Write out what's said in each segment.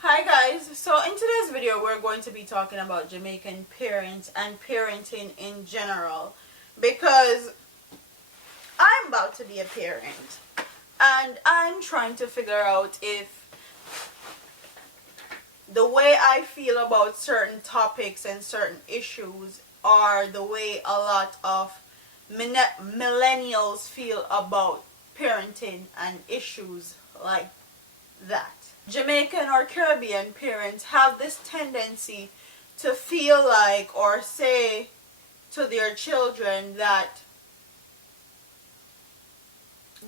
Hi guys, so in today's video we're going to be talking about Jamaican parents and parenting in general because I'm about to be a parent and I'm trying to figure out if the way I feel about certain topics and certain issues are the way a lot of millennials feel about parenting and issues like that. Jamaican or Caribbean parents have this tendency to feel like or say to their children that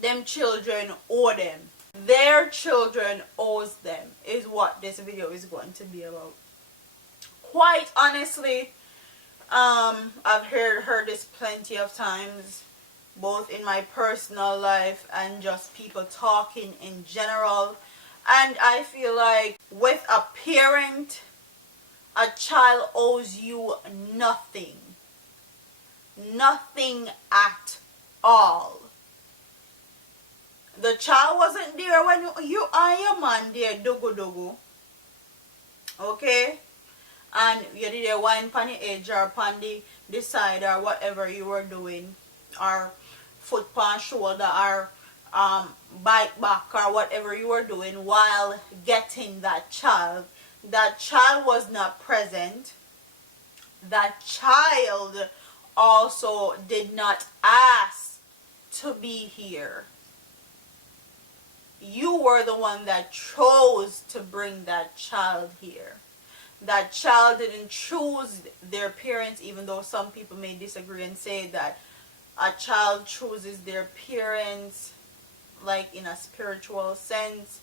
them children owe them. Their children owes them is what this video is going to be about. Quite honestly, I've heard this plenty of times, both in my personal life and just people talking in general. And I feel like with a parent, a child owes you nothing. Nothing at all. The child wasn't there when you and your man there dogo. Okay? And you did a wine pan the edge or pan the side or whatever you were doing. Or foot pan shoulder or bike back or whatever you were doing while getting that child. That child was not present. That child also did not ask to be here. You were the one that chose to bring that child here. That child didn't choose their parents, even though some people may disagree and say that a child chooses their parents like in a spiritual sense,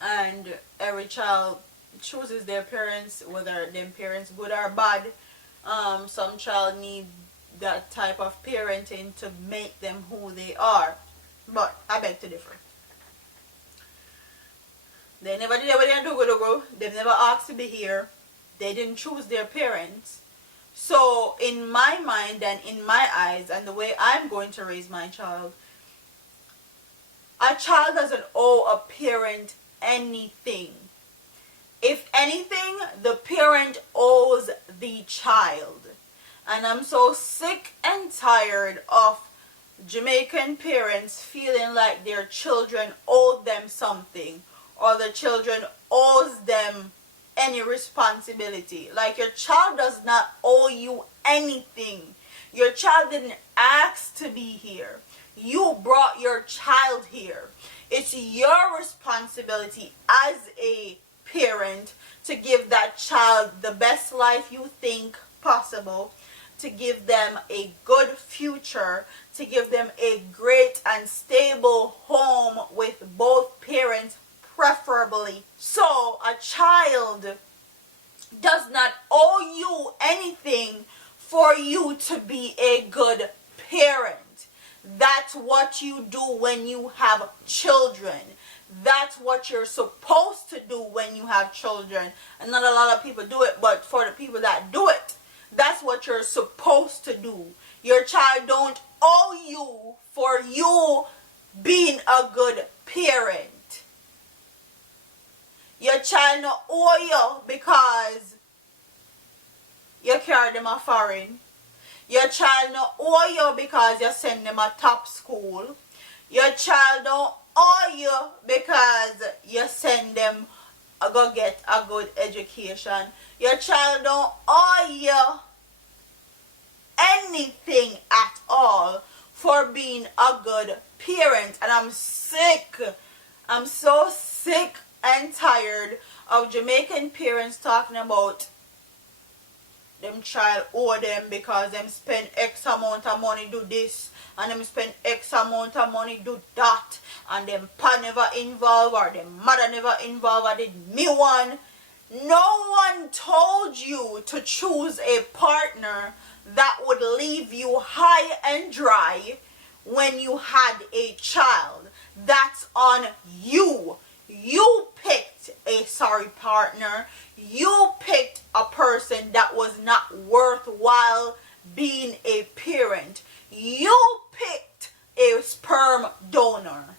and every child chooses their parents, whether them parents good or bad. Some child need that type of parenting to make them who they are, but I beg to differ. They never did what they do. They never asked to be here. They didn't choose their parents. So in my mind and in my eyes and the way I'm going to raise my child, a child doesn't owe a parent anything. If anything, the parent owes the child. And I'm so sick and tired of Jamaican parents feeling like their children owe them something, or the children owes them any responsibility. Like, your child does not owe you anything. Your child didn't ask to be here. You brought your child here. It's your responsibility as a parent to give that child the best life you think possible, to give them a good future, to give them a great and stable home with both parents preferably. So a child does not owe you anything for you to be a good parent. That's what you do when you have children. That's what you're supposed to do when you have children. And not a lot of people do it, but for the people that do it, that's what you're supposed to do. Your child don't owe you for you being a good parent. Your child don't owe you because you carry them a foreign. Your child don't owe you because you send them a top school. Your child don't owe you because you send them go get a good education. Your child don't owe you anything at all for being a good parent. And I'm sick. I'm so sick and tired of Jamaican parents talking about them child owe them because them spend X amount of money do this and them spend X amount of money do that, and them pa never involved or them mother never involved. I did me one. No one told you to choose a partner that would leave you high and dry when you had a child. That's on you. You picked a sorry partner. You picked a person that was not worthwhile being a parent. You picked a sperm donor.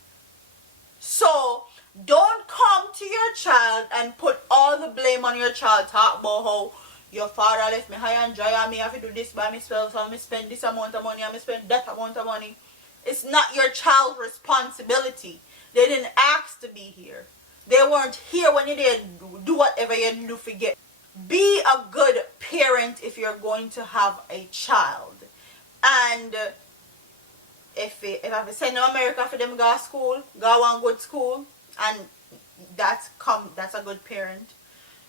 So Don't come to your child and put all the blame on your child. Talk about how your father left me high and dry and me have to do this by myself, so I spend this amount of money, I spend that amount of money. It's not your child's responsibility. They didn't ask to be here. They weren't here when you did do whatever you do forget. Be a good parent if you're going to have a child. And if I send them to America for them to go to school, go one good school, and that's a good parent.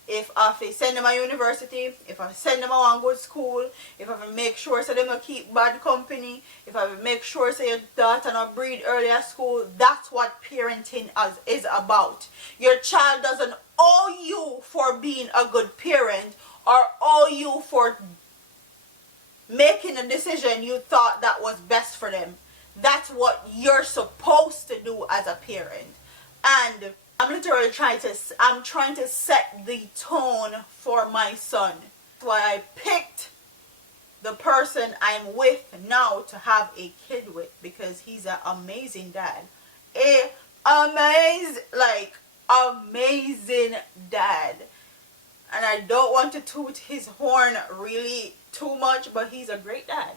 If I send them to university, if I send them to one good school, if I make sure so them not keep bad company, if I make sure so your daughter not breed early at school, that's what parenting is about. Your child doesn't owe you for being a good parent or owe you for making a decision you thought that was best for them. That's what you're supposed to do as a parent. And I'm literally trying to set the tone for my son. That's why I picked the person I'm with now to have a kid with, because he's an amazing dad. Amazing dad. And I don't want to toot his horn really too much, but he's a great dad.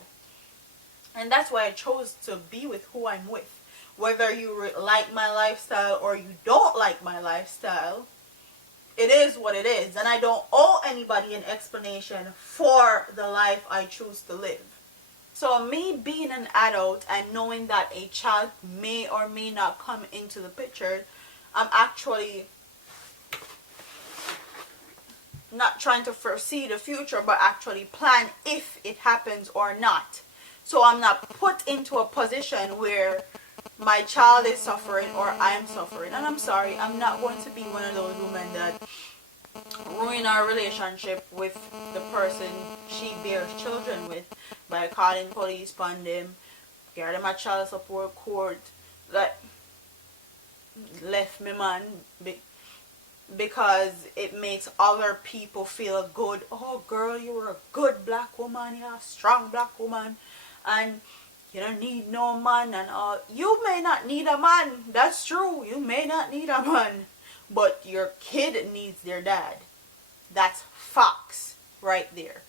And that's why I chose to be with who I'm with. Whether you like my lifestyle or you don't like my lifestyle, it is what it is. And I don't owe anybody an explanation for the life I choose to live. So me being an adult and knowing that a child may or may not come into the picture, I'm actually not trying to foresee the future, but actually plan if it happens or not. So I'm not put into a position where my child is suffering or I'm suffering. And I'm sorry, I'm not going to be one of those women that ruin our relationship with the person she bears children with by calling police on them, get them a child support court, like left me man because it makes other people feel good. Oh girl, you were a good black woman, you're a strong black woman, and you don't need no man and all. You may not need a man. That's true. You may not need a man. But your kid needs their dad. That's facts right there.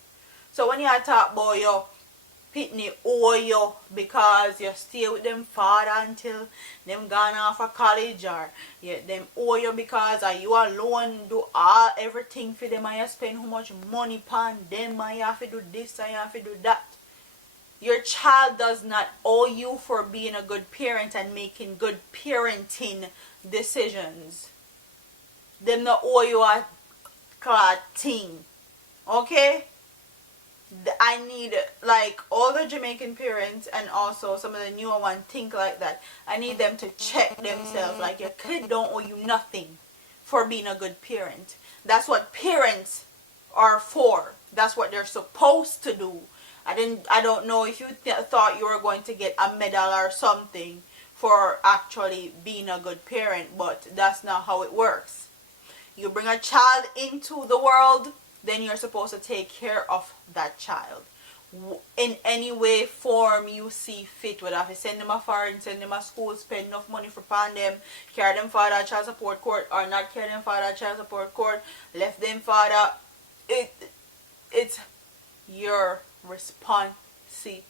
So when you talk about your pitney owe you because you stay with them father until them gone off of college, or them owe you because you alone do everything for them and you spend how much money upon them and you have to do this and you have to do that. Your child does not owe you for being a good parent and making good parenting decisions. Them not owe you a thing. Okay? I need, like, all the Jamaican parents and also some of the newer ones think like that. I need them to check themselves. Like, your kid don't owe you nothing for being a good parent. That's what parents are for. That's what they're supposed to do. I don't know if you thought you were going to get a medal or something for actually being a good parent, but that's not how it works. You bring a child into the world, then you're supposed to take care of that child in any way, form you see fit. Whether if you send them a foreign, send them a school, spend enough money for them, carry them for that child support court, or not carry them for that child support court, left them for that. It's your responsibility.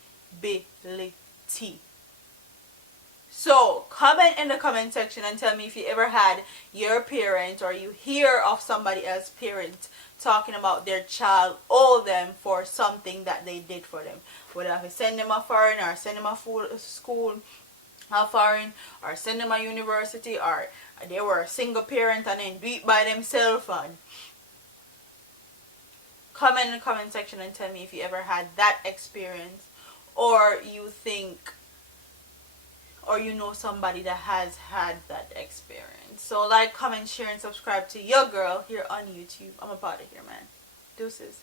So comment in the comment section and tell me if you ever had your parent or you hear of somebody else's parent talking about their child owe them for something that they did for them. Whether if you send them a foreign or send them a school, a foreign, or send them a university, or they were a single parent and then do it by themselves. And comment in the comment section and tell me if you ever had that experience, or you think, or you know somebody that has had that experience. So like, comment, share, and subscribe to your girl here on YouTube. I'm a part of here, man. Deuces.